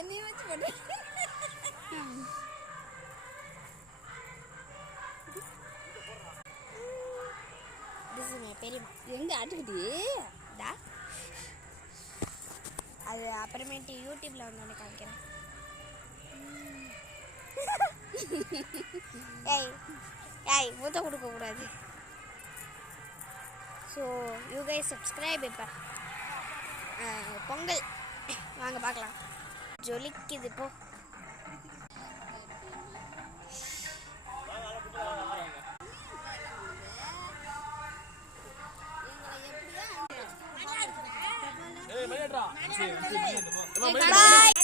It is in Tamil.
என்னையும் வச்சு போட்டு பெரியமா எங்க ஆட்டுக்குட்டி அது அப்புறமேட்டு யூடியூப்ல வந்து காமிக்கிறேன். ஏய் ஏய் மூத்த கொடுக்க கூடாது. So you guys subscribe. இப்போ பொங்கல் வாங்க பார்க்கலாம். ஜொலிக்குது போ. Bye.